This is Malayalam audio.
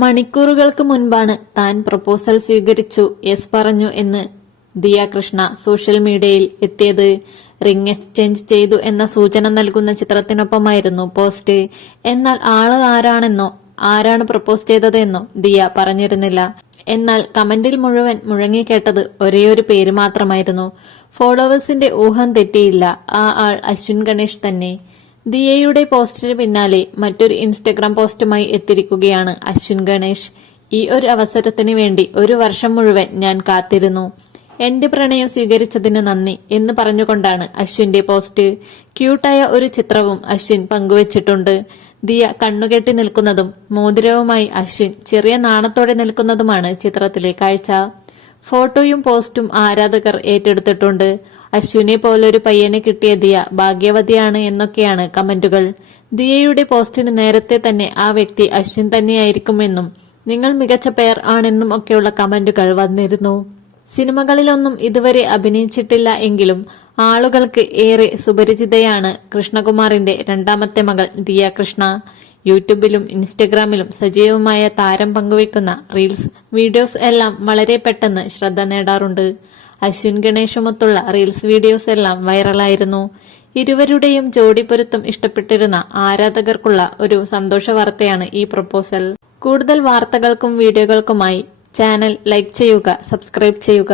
മണിക്കൂറുകൾക്ക് മുൻപാണ് താൻ പ്രപ്പോസൽ സ്വീകരിച്ചു യെസ് പറഞ്ഞു എന്ന് ദിയ കൃഷ്ണ സോഷ്യൽ മീഡിയയിൽ എത്തിയത്. റിംഗ് എക്സ്ചേഞ്ച് ചെയ്തു എന്ന സൂചന നൽകുന്ന ചിത്രത്തിനൊപ്പമായിരുന്നു പോസ്റ്റ്. എന്നാൽ ആൾ ആരാണെന്നോ ആരാണ് പ്രപ്പോസ് ചെയ്തതെന്നോ ദിയ പറഞ്ഞിരുന്നില്ല. എന്നാൽ കമന്റിൽ മുഴുവൻ മുഴങ്ങിക്കേട്ടത് ഒരേയൊരു പേര് മാത്രമായിരുന്നു. ഫോളോവേഴ്സിന്റെ ഊഹം തെറ്റിയില്ല. ആ ആൾ അശ്വിൻ ഗണേഷ് തന്നെ. ദിയയുടെ പോസ്റ്റിന് പിന്നാലെ മറ്റൊരു ഇൻസ്റ്റഗ്രാം പോസ്റ്റുമായി എത്തിയിരിക്കുകയാണ് അശ്വിൻ ഗണേഷ്. ഈ ഒരു അവസരത്തിന് വേണ്ടി ഒരു വർഷം മുഴുവൻ ഞാൻ കാത്തിരുന്നു. എന്റെ പ്രണയം സ്വീകരിച്ചതിന് നന്ദി എന്ന് പറഞ്ഞുകൊണ്ടാണ് അശ്വിന്റെ പോസ്റ്റ്. ക്യൂട്ടായ ഒരു ചിത്രവും അശ്വിൻ പങ്കുവച്ചിട്ടുണ്ട്. ദിയ കണ്ണുകെട്ടി നിൽക്കുന്നതും മോതിരവുമായി അശ്വിൻ ചെറിയ നാണത്തോടെ നിൽക്കുന്നതുമാണ് ചിത്രത്തിലെ കാഴ്ച. ഫോട്ടോയും പോസ്റ്റും ആരാധകർ ഏറ്റെടുത്തിട്ടുണ്ട്. അശ്വിനെ പോലൊരു പയ്യനെ കിട്ടിയ ദിയ ഭാഗ്യവതിയാണ് എന്നൊക്കെയാണ് കമന്റുകൾ. ദിയയുടെ പോസ്റ്റിന് നേരത്തെ തന്നെ ആ വ്യക്തി അശ്വിൻ തന്നെയായിരിക്കുമെന്നും നിങ്ങൾ മികച്ച പേർ ആണെന്നും ഒക്കെയുള്ള കമന്റുകൾ വന്നിരുന്നു. സിനിമകളിലൊന്നും ഇതുവരെ അഭിനയിച്ചിട്ടില്ല എങ്കിലും ആളുകൾക്ക് ഏറെ സുപരിചിതയാണ് കൃഷ്ണകുമാറിന്റെ രണ്ടാമത്തെ മകൾ ദിയ കൃഷ്ണ. യൂട്യൂബിലും ഇൻസ്റ്റഗ്രാമിലും സജീവമായ താരം പങ്കുവയ്ക്കുന്ന റീൽസ് വീഡിയോസ് എല്ലാം വളരെ പെട്ടെന്ന് ശ്രദ്ധ നേടാറുണ്ട്. അശ്വിൻ ഗണേഷുമൊത്തുള്ള റീൽസ് വീഡിയോസ് എല്ലാം വൈറലായിരുന്നു. ഇരുവരുടെയും ജോഡി പൊരുത്തം ഇഷ്ടപ്പെട്ടിരുന്ന ആരാധകർക്കുള്ള ഒരു സന്തോഷ വാർത്തയാണ് ഈ പ്രപ്പോസൽ. കൂടുതൽ വാർത്തകൾക്കും വീഡിയോകൾക്കുമായി ചാനൽ ലൈക്ക് ചെയ്യുക സബ്സ്ക്രൈബ് ചെയ്യുക.